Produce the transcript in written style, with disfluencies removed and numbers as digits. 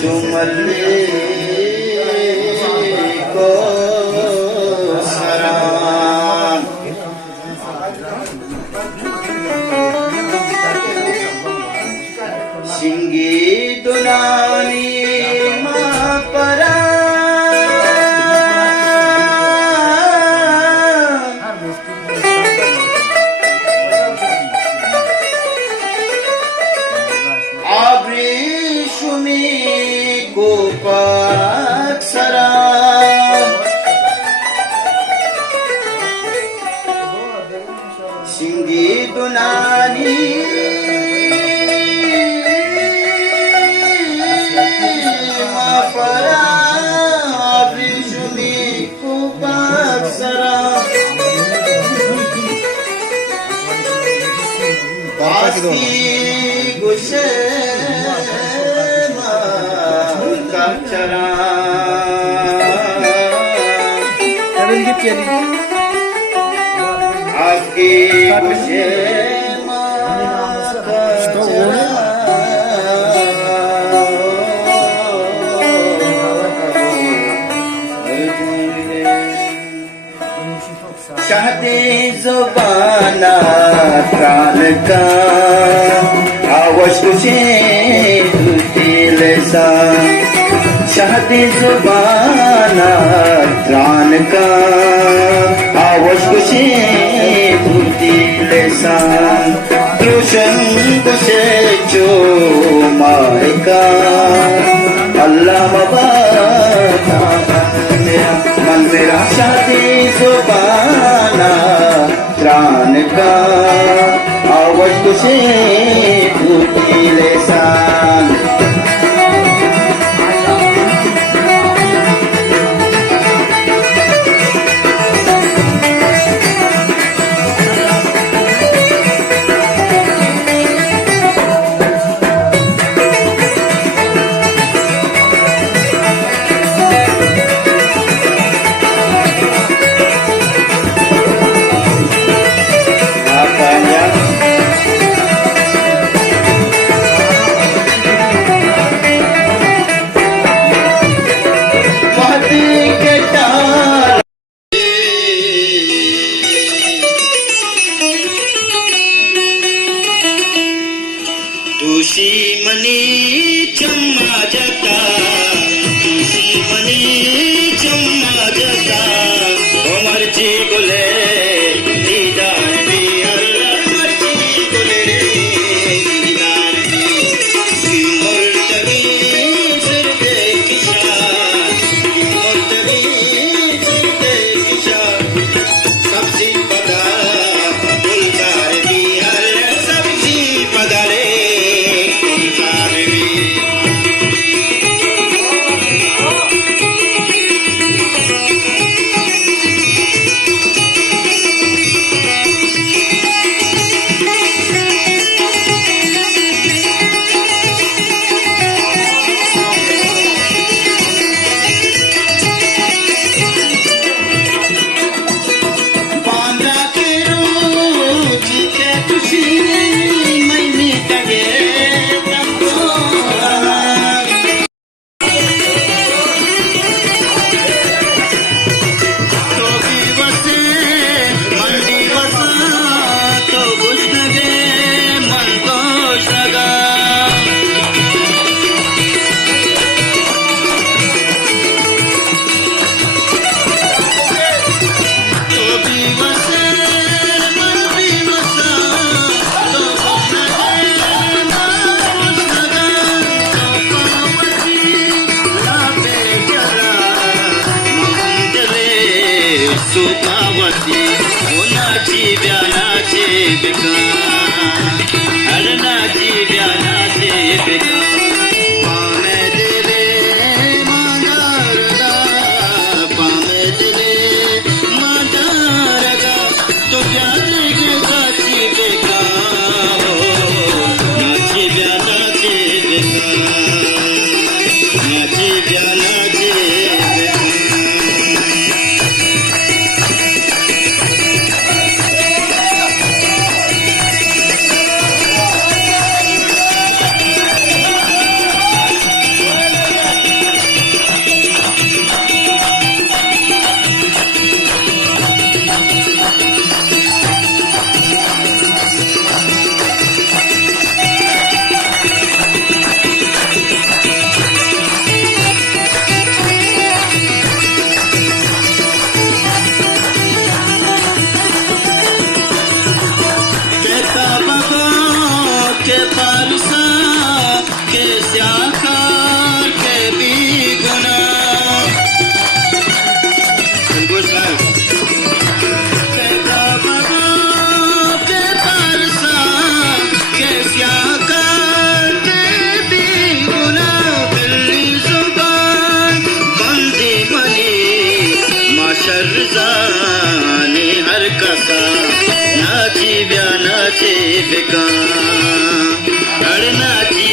चुमले को सराम सिंगी दुनानी मापरा Sara Singgi Dunani Mapara Abishumi Kupak Sara Basti Gushema Kapchara आपकी शादी जुबाना प्राण का आवाज तुझे दिल सा शादी जुबाना प्राण का आवाज तुझे दिल सा रोशन तुझे जो मारेगा अल्लाह मबाता मन मेरा शादी जुबाना प्राण का आवाज तुझे दिल सा तुसी मनी चम्मा जता तुसी मनी चम्मा जता उमर जी बोले दीदार भी अल्लाह मर्जी बोले रे दीदार भी मुर्तबी सिरते किशान मुर्तबी सिरते किशान सब्जी पदा गुलजार भी अल्लाह सब्जी पदा रे सुखावती नाची ब्या नाचे बिका अरे नाची ब्या नाचे बिका पामे दिले मांगारगा पामे दिले मांगारगा तो प्यार के साची बिका नाची ब्या नाचे बिका नाची ब्या नाचे बिका नाची ब्या नाचे बेका अड़ नाची